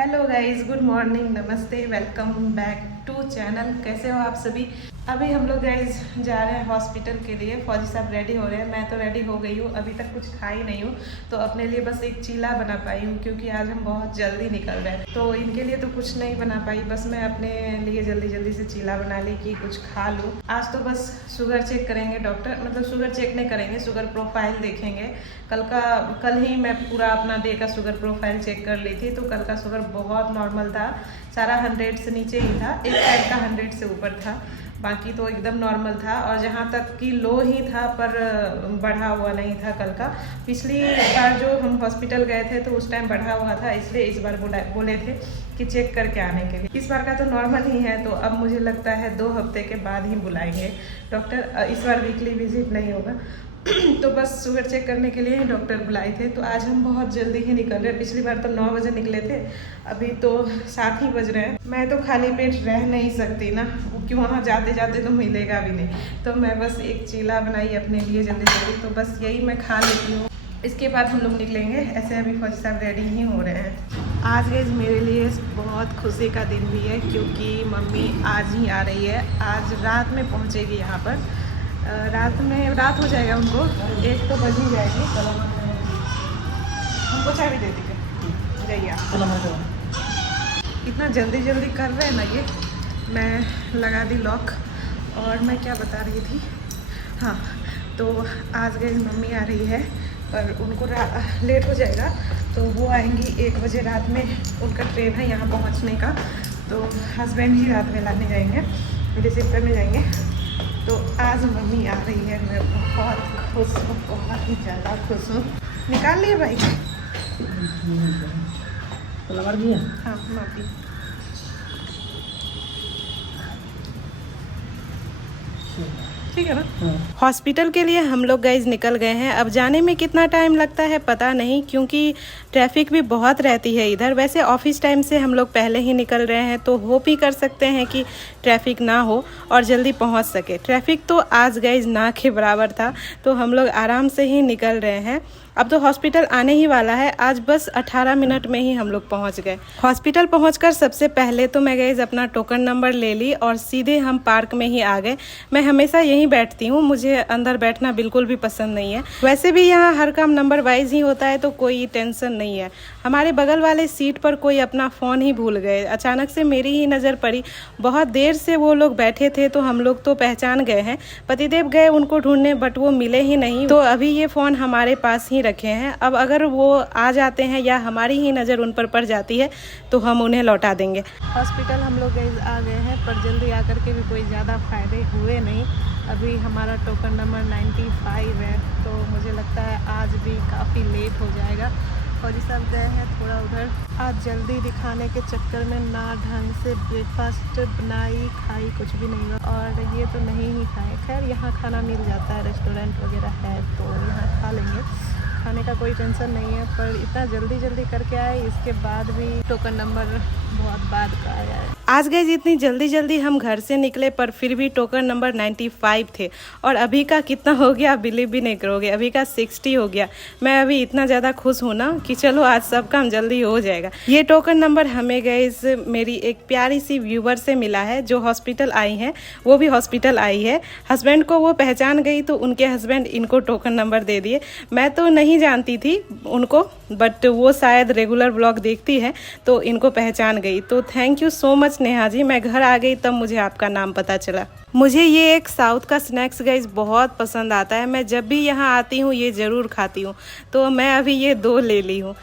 Hello guys, good morning, नमस्ते, welcome back to channel. कैसे हो आप सभी। अभी हम लोग गाइस जा रहे हैं हॉस्पिटल के लिए। फौजी साहब रेडी हो रहे हैं, मैं तो रेडी हो गई हूँ, अभी तक कुछ खाई नहीं हूँ। तो अपने लिए बस एक चीला बना पाई हूँ क्योंकि आज हम बहुत जल्दी निकल रहे हैं। तो इनके लिए तो कुछ नहीं बना पाई, बस मैं अपने लिए जल्दी जल्दी से चीला बना ली कि कुछ खा लूँ। आज तो बस शुगर चेक करेंगे डॉक्टर, मतलब शुगर चेक नहीं करेंगे, शुगर प्रोफाइल देखेंगे। कल ही मैं पूरा अपना डे का शुगर प्रोफाइल चेक कर ली थी, तो कल का शुगर बहुत नॉर्मल था, सारा 100 से नीचे ही था, एक साइड का 100 से ऊपर था, बाकी तो एकदम नॉर्मल था। और जहाँ तक कि लो ही था पर बढ़ा हुआ नहीं था कल का। पिछली बार जो हम हॉस्पिटल गए थे तो उस टाइम बढ़ा हुआ था, इसलिए इस बार बोले थे कि चेक करके आने के लिए। इस बार का तो नॉर्मल ही है, तो अब मुझे लगता है 2 हफ्ते के बाद ही बुलाएंगे डॉक्टर। इस बार वीकली विजिट नहीं होगा। तो बस शुगर चेक करने के लिए ही डॉक्टर बुलाए थे। तो आज हम बहुत जल्दी ही निकल रहे हैं। पिछली बार तो 9 बजे निकले थे, अभी तो 7 ही बज रहे हैं। मैं तो खाली पेट रह नहीं सकती ना, क्योंकि वहाँ जाते जाते तो मिलेगा भी नहीं। तो मैं बस एक चीला बनाई अपने लिए जल्दी जल्दी, तो बस यही मैं खा लेती हूँ। इसके बाद हम लोग निकलेंगे। ऐसे अभी फौजी साहब रेडी ही हो रहे हैं। आज गाइस मेरे लिए बहुत खुशी का दिन भी है क्योंकि मम्मी आज ही आ रही है। आज रात में पहुँचेगी यहाँ पर। रात हो जाएगा उनको, 1 तो बज ही जाएगी। हमको चाय भी दे दीजिए, जाइए आप। इतना जल्दी जल्दी कर रहे हैं ना ये। मैं लगा दी लॉक। और मैं क्या बता रही थी, हाँ, तो आज गई मम्मी आ रही है पर उनको लेट हो जाएगा, तो वो आएंगी 1 बजे रात में। उनका ट्रेन है यहाँ पहुँचने का, तो हस्बैंड ही रात में लाने जाएंगे, रिसीव करने जाएंगे। तो आज मम्मी आ रही है, मैं बहुत खुश हूँ, बहुत ही ज़्यादा खुश हूँ। निकाल लिए भाई? हाँ, माफी। ठीक है ना। हॉस्पिटल के लिए हम लोग गाइज निकल गए हैं। अब जाने में कितना टाइम लगता है पता नहीं, क्योंकि ट्रैफिक भी बहुत रहती है इधर। वैसे ऑफिस टाइम से हम लोग पहले ही निकल रहे हैं, तो होप ही कर सकते हैं कि ट्रैफिक ना हो और जल्दी पहुंच सके। ट्रैफिक तो आज गाइज ना के बराबर था, तो हम लोग आराम से ही निकल रहे हैं। अब तो हॉस्पिटल आने ही वाला है, आज बस 18 मिनट में ही हम लोग पहुंच गए। हॉस्पिटल पहुंचकर सबसे पहले तो मैं गाइज अपना टोकन नंबर ले ली और सीधे हम पार्क में ही आ गए। मैं हमेशा यहीं बैठती हूँ, मुझे अंदर बैठना बिल्कुल भी पसंद नहीं है। वैसे भी यहाँ हर काम नंबर वाइज ही होता है, तो कोई टेंशन नहीं है। हमारे बगल वाले सीट पर कोई अपना फ़ोन ही भूल गए। अचानक से मेरी ही नज़र पड़ी, बहुत देर से वो लोग बैठे थे, तो हम लोग तो पहचान गए हैं। पतिदेव गए उनको ढूंढने, बट वो मिले ही नहीं। तो अभी ये फ़ोन हमारे पास ही रखे हैं। अब अगर वो आ जाते हैं या हमारी ही नज़र उन पर पड़ जाती है तो हम उन्हें लौटा देंगे। हॉस्पिटल हम लोग आ गए हैं, पर जल्दी आकर के भी कोई ज़्यादा फ़ायदे हुए नहीं। अभी हमारा टोकन नंबर 95 है, तो मुझे लगता है आज भी काफ़ी लेट हो जाएगा। फौजी साहब गए हैं थोड़ा उधर। आज जल्दी दिखाने के चक्कर में ना ढंग से ब्रेकफास्ट बनाई खाई, कुछ भी नहीं हुआ। और ये तो नहीं ही खाए। खैर यहाँ खाना मिल जाता है, रेस्टोरेंट वगैरह है, तो यहाँ खा लेंगे, खाने का कोई टेंशन नहीं है। पर इतना जल्दी जल्दी करके आए, इसके बाद भी टोकन नंबर बहुत बाद का आया है। आज गए इतनी जल्दी जल्दी हम घर से निकले, पर फिर भी टोकन नंबर 95 थे। और अभी का कितना हो गया बिलीव भी नहीं करोगे, अभी का 60 हो गया। मैं अभी इतना ज़्यादा खुश हूँ ना कि चलो आज सब काम जल्दी हो जाएगा। ये टोकन नंबर हमें गए मेरी एक प्यारी सी व्यूवर से मिला है, जो हॉस्पिटल आई हैं। वो भी हॉस्पिटल आई है, हस्बैंड को वो पहचान गई, तो उनके हस्बैंड इनको टोकन नंबर दे दिए। मैं तो नहीं जानती थी उनको, बट वो शायद रेगुलर ब्लॉग देखती है, तो इनको पहचान गई। तो thank you so much Neha ji. मैं घर आ गई तब मुझे आपका नाम पता चला। मुझे ये एक साउथ का स्नैक्स गाइस बहुत पसंद आता है। मैं जब भी यहाँ आती हूँ ये ज़रूर खाती हूँ, तो मैं अभी ये 2 ले ली हूँ।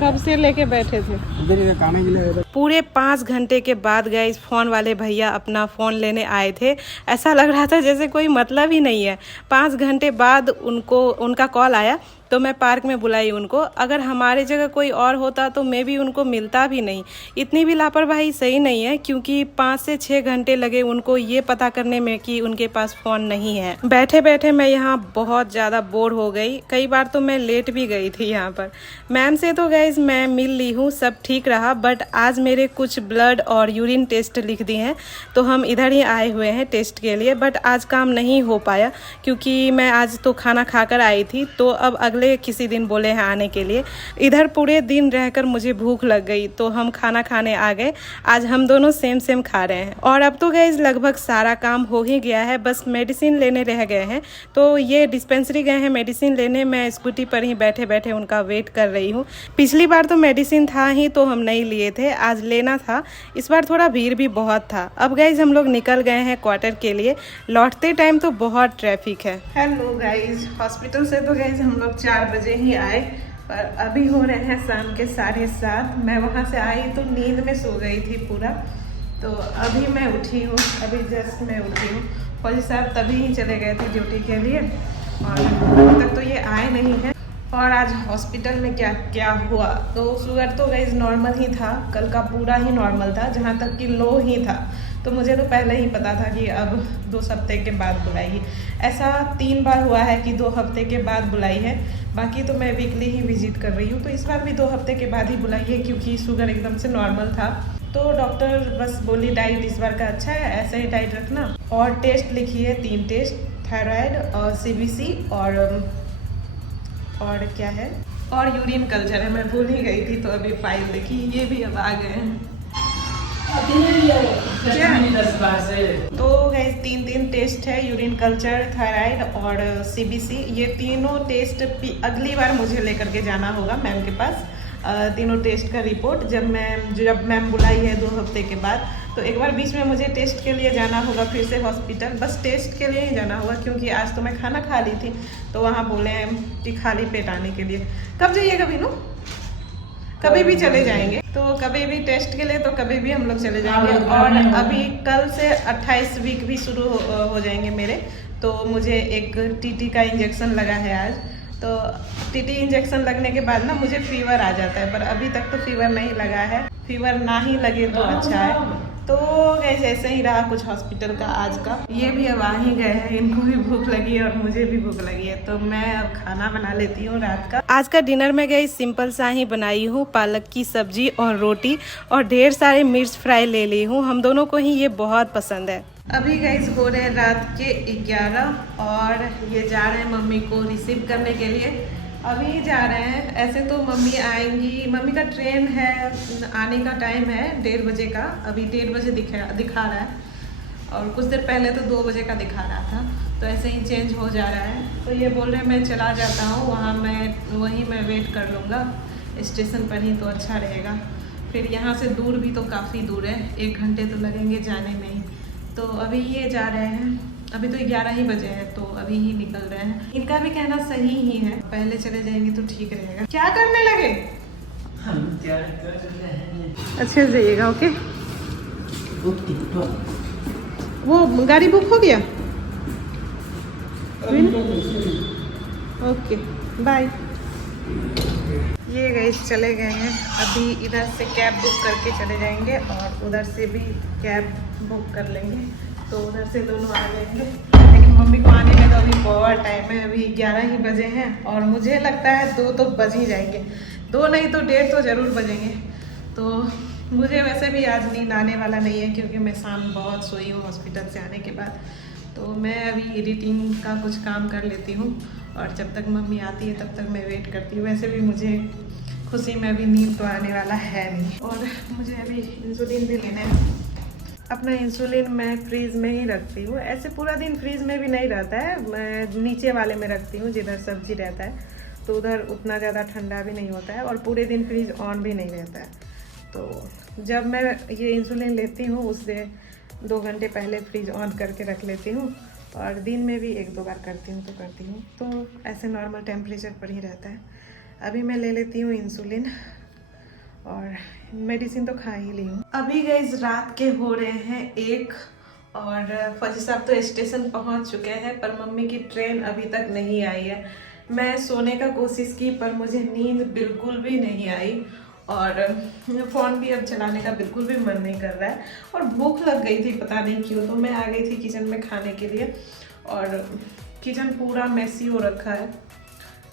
कब से लेके बैठे थे? पूरे 5 घंटे के बाद गाइस फ़ोन वाले भैया अपना फ़ोन लेने आए थे। ऐसा लग रहा था जैसे कोई मतलब ही नहीं है। 5 घंटे बाद उनका कॉल आया, तो मैं पार्क में बुलाई उनको। अगर हमारे जगह कोई और होता तो मैं भी उनको मिलता भी नहीं। इतनी भी लापरवाही सही नहीं है, क्योंकि 5 से 6 घंटे लगे उनको ये पता करने में कि उनके पास फ़ोन नहीं है। बैठे बैठे मैं यहाँ बहुत ज़्यादा बोर हो गई। कई बार तो मैं लेट भी गई थी यहाँ पर। मैम से तो गाइज मैं मिल ली हूँ, सब ठीक रहा, बट आज मेरे कुछ ब्लड और यूरिन टेस्ट लिख दिए हैं, तो हम इधर ही आए हुए हैं टेस्ट के लिए। बट आज काम नहीं हो पाया, क्योंकि मैं आज तो खाना खाकर आई थी। तो अब अगले किसी दिन बोले हैं आने के लिए। इधर पूरे दिन रहकर मुझे भूख लग गई तो हम खाना खाने आ गए। आज हम दोनों सेम सेम खा रहे हैं। और अब तो गाइस लगभग सारा काम हो ही गया है, बस मेडिसिन लेने रह गए हैं। तो ये डिस्पेंसरी गए हैं मेडिसिन लेने, मैं स्कूटी पर ही बैठे बैठे उनका वेट कर रही हूँ। पिछली बार तो मेडिसिन था ही तो हम नहीं लिए थे, आज लेना था। इस बार थोड़ा भीड़ भी बहुत था। अब गाइज हम लोग निकल गए हैं क्वार्टर के लिए। लौटते टाइम तो बहुत ट्रैफिक है। हेलो गाइज, हॉस्पिटल से तो गाइज हम लोग 4 बजे ही आए, पर अभी हो रहे हैं शाम के 7:30। मैं वहाँ से आई तो नींद में सो गई थी पूरा, तो अभी मैं उठी हूँ, अभी जस्ट मैं उठी हूँ। फौजी साहब तभी ही चले गए थे ड्यूटी के लिए और अभी तक तो ये आए नहीं हैं। और आज हॉस्पिटल में क्या क्या हुआ, तो शुगर तो गाइस नॉर्मल ही था, कल का पूरा ही नॉर्मल था, जहाँ तक कि लो ही था। तो मुझे तो पहले ही पता था कि अब 2 हफ्ते के बाद बुलाएगी। ऐसा 3 बार हुआ है कि 2 हफ्ते के बाद बुलाई है, बाकी तो मैं वीकली ही विजिट कर रही हूँ। तो इस बार भी 2 हफ्ते के बाद ही बुलाई है क्योंकि शुगर एकदम से नॉर्मल था। तो डॉक्टर बस बोली डाइट इस बार का अच्छा है, ऐसा ही डाइट रखना। और टेस्ट लिखी है 3 टेस्ट, थायराइड और CBC और क्या है, और यूरिन कल्चर है। मैं भूल ही गई थी तो अभी फाइल देखी, ये भी अब आ गए हैं। तो गाइस 3 टेस्ट है, यूरिन कल्चर, थायराइड और CBC। ये तीनों टेस्ट अगली बार मुझे लेकर के जाना होगा मैम के पास। तीनों टेस्ट का रिपोर्ट जब मैम बुलाई है 2 हफ्ते के बाद, तो एक बार बीच में मुझे टेस्ट के लिए जाना होगा फिर से हॉस्पिटल। बस टेस्ट के लिए ही जाना होगा क्योंकि आज तो मैं खाना खा ली थी, तो वहाँ बोले हैं कि खाली पेट आने के लिए। कब जाइएगा भीनू? कभी भी चले जाएंगे, तो कभी भी टेस्ट के लिए, तो कभी भी हम लोग चले जाएंगे। और अभी कल से 28 वीक भी शुरू हो जाएंगे मेरे। तो मुझे एक TT का इंजेक्शन लगा है आज। तो TT इंजेक्शन लगने के बाद ना मुझे फीवर आ जाता है, पर अभी तक तो फीवर नहीं लगा है। फीवर ना ही लगे तो अच्छा है। तो गैस ऐसे ही रहा कुछ हॉस्पिटल का आज का। ये भी अब आ ही गए हैं, इनको भी भूख लगी है और मुझे भी भूख लगी है, तो मैं अब खाना बना लेती हूँ रात का। आज का डिनर में गई सिंपल सा ही बनाई हूँ, पालक की सब्जी और रोटी, और ढेर सारे मिर्च फ्राई ले ली हूँ। हम दोनों को ही ये बहुत पसंद है। अभी गाइस हो रहे हैं रात के 11 और ये जा रहे हैं मम्मी को रिसीव करने के लिए। अभी जा रहे हैं, ऐसे तो मम्मी आएंगी, मम्मी का ट्रेन है, आने का टाइम है 1:30 बजे का। अभी 1:30 बजे दिखा रहा है और कुछ देर पहले तो 2 बजे का दिखा रहा था, तो ऐसे ही चेंज हो जा रहा है। तो ये बोल रहे हैं मैं चला जाता हूँ वहाँ, वहीं मैं वेट कर लूँगा स्टेशन पर ही, तो अच्छा रहेगा। फिर यहाँ से दूर भी तो काफ़ी दूर है, 1 घंटे तो लगेंगे जाने में ही। तो अभी ये जा रहे हैं, अभी तो 11 ही बजे हैं, तो अभी ही निकल रहे हैं। इनका भी कहना सही ही है, पहले चले जाएंगे तो ठीक रहेगा। क्या करने लगे? हम तैयार कर रहे हैं। अच्छे से जाइएगा, ओके? वो गाड़ी बुक हो गया? Okay bye. ये गए चले गए हैं, अभी इधर से कैब बुक करके चले जाएंगे और उधर से भी कैब बुक कर लेंगे, तो उधर से दोनों आ जाएंगे। लेकिन मम्मी को आने में तो अभी बहुत टाइम है, अभी 11 ही बजे हैं और मुझे लगता है 2 तो बज ही जाएंगे, 2 नहीं तो 1:30 तो ज़रूर बजेंगे। तो मुझे वैसे भी आज नींद आने वाला नहीं है क्योंकि मैं शाम बहुत सोई हूँ हॉस्पिटल से आने के बाद। तो मैं अभी एडिटिंग का कुछ काम कर लेती हूँ और जब तक मम्मी आती है तब तक मैं वेट करती हूँ। वैसे भी मुझे खुशी में अभी नींद तो आने वाला है नहीं। और मुझे अभी इंसुलिन भी लेना है। अपना इंसुलिन मैं फ्रीज में ही रखती हूँ, ऐसे पूरा दिन फ्रीज में भी नहीं रहता है, मैं नीचे वाले में रखती हूँ जिधर सब्जी रहता है, तो उधर उतना ज़्यादा ठंडा भी नहीं होता है और पूरे दिन फ्रीज ऑन भी नहीं रहता है। तो जब मैं ये इंसुलिन लेती हूँ उससे 2 घंटे पहले फ्रीज ऑन करके रख लेती हूँ और दिन में भी 1-2 बार करती हूँ तो ऐसे नॉर्मल टेम्परेचर पर ही रहता है। अभी मैं ले लेती हूँ इंसुलिन और मेडिसिन तो खा ही ली हूँ। अभी गाइस रात के हो रहे हैं 1 और फौजी साहब तो स्टेशन पहुँच चुके हैं, पर मम्मी की ट्रेन अभी तक नहीं आई है। मैं सोने का कोशिश की पर मुझे नींद बिल्कुल भी नहीं आई और फ़ोन भी अब चलाने का बिल्कुल भी मन नहीं कर रहा है और भूख लग गई थी पता नहीं क्यों, तो मैं आ गई थी किचन में खाने के लिए और किचन पूरा मैसी हो रखा है।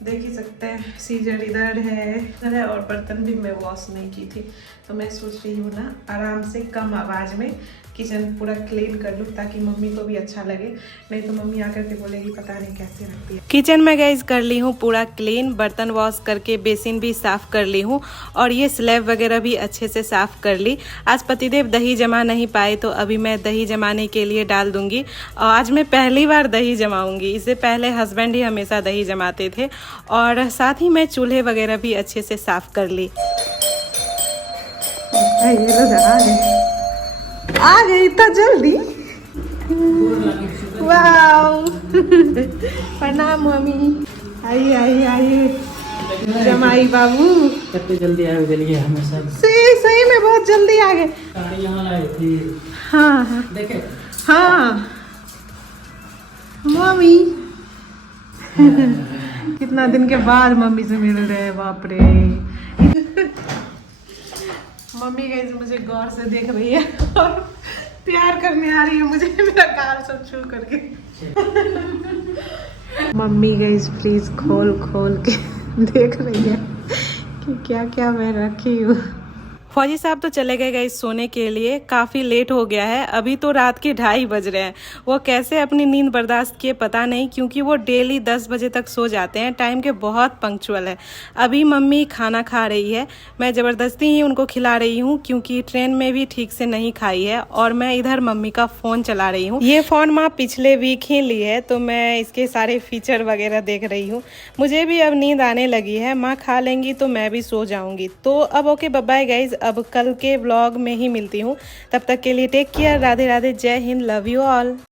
देख ही सकते हैं सीजर इधर है और बर्तन भी मैं वॉश नहीं की थी, तो मैं सोच रही हूँ ना आराम से कम आवाज़ में किचन पूरा क्लीन कर लूँ ताकि मम्मी को भी अच्छा लगे, नहीं तो मम्मी आकर के बोलेगी पता नहीं कैसे रखती है। किचन में गाइस कर ली हूँ पूरा क्लीन, बर्तन वॉश करके बेसिन भी साफ़ कर ली हूँ और ये स्लैब वगैरह भी अच्छे से साफ़ कर ली। आज पतिदेव दही जमा नहीं पाए तो अभी मैं दही जमाने के लिए डाल दूँगी। और आज मैं पहली बार दही जमाऊँगी, इससे पहले हस्बैंड ही हमेशा दही जमाते थे। और साथ ही मैं चूल्हे वगैरह भी अच्छे से साफ़ कर ली। आ गई इतना जल्दी, वाह। प्रणाम मम्मी, आइए आइए आइए जमाई बाबू। कितने जल्दी आए जल्दी हमेशा। सही में बहुत जल्दी आ गए। गाड़ी यहाँ लाई थी। हाँ हाँ देखे। हाँ मम्मी कितना दिन के बाद मम्मी से मिल रहे हैं, बाप रे। मम्मी गाइस मुझे गौर से देख रही है और प्यार करने आ रही है मुझे, मेरा गाल सब छू करके। मम्मी गाइस प्लीज खोल खोल के देख रही है कि क्या क्या मैं रखी हूँ। फौजी साहब तो चले गए गाइस सोने के लिए, काफ़ी लेट हो गया है, अभी तो रात के 2:30 बज रहे हैं। वो कैसे अपनी नींद बर्दाश्त किए पता नहीं, क्योंकि वो डेली 10 बजे तक सो जाते हैं, टाइम के बहुत पंक्चुअल है। अभी मम्मी खाना खा रही है, मैं ज़बरदस्ती ही उनको खिला रही हूँ क्योंकि ट्रेन में भी ठीक से नहीं खाई है और मैं इधर मम्मी का फ़ोन चला रही हूँ। ये फ़ोन माँ पिछले वीक ही ली है तो मैं इसके सारे फीचर वगैरह देख रही हूँ। मुझे भी अब नींद आने लगी है, माँ खा लेंगी तो मैं भी सो जाऊँगी। तो अब ओके बाय बाय गाइज, अब कल के व्लॉग में ही मिलती हूँ, तब तक के लिए टेक केयर, राधे राधे, जय हिंद, लव यू ऑल।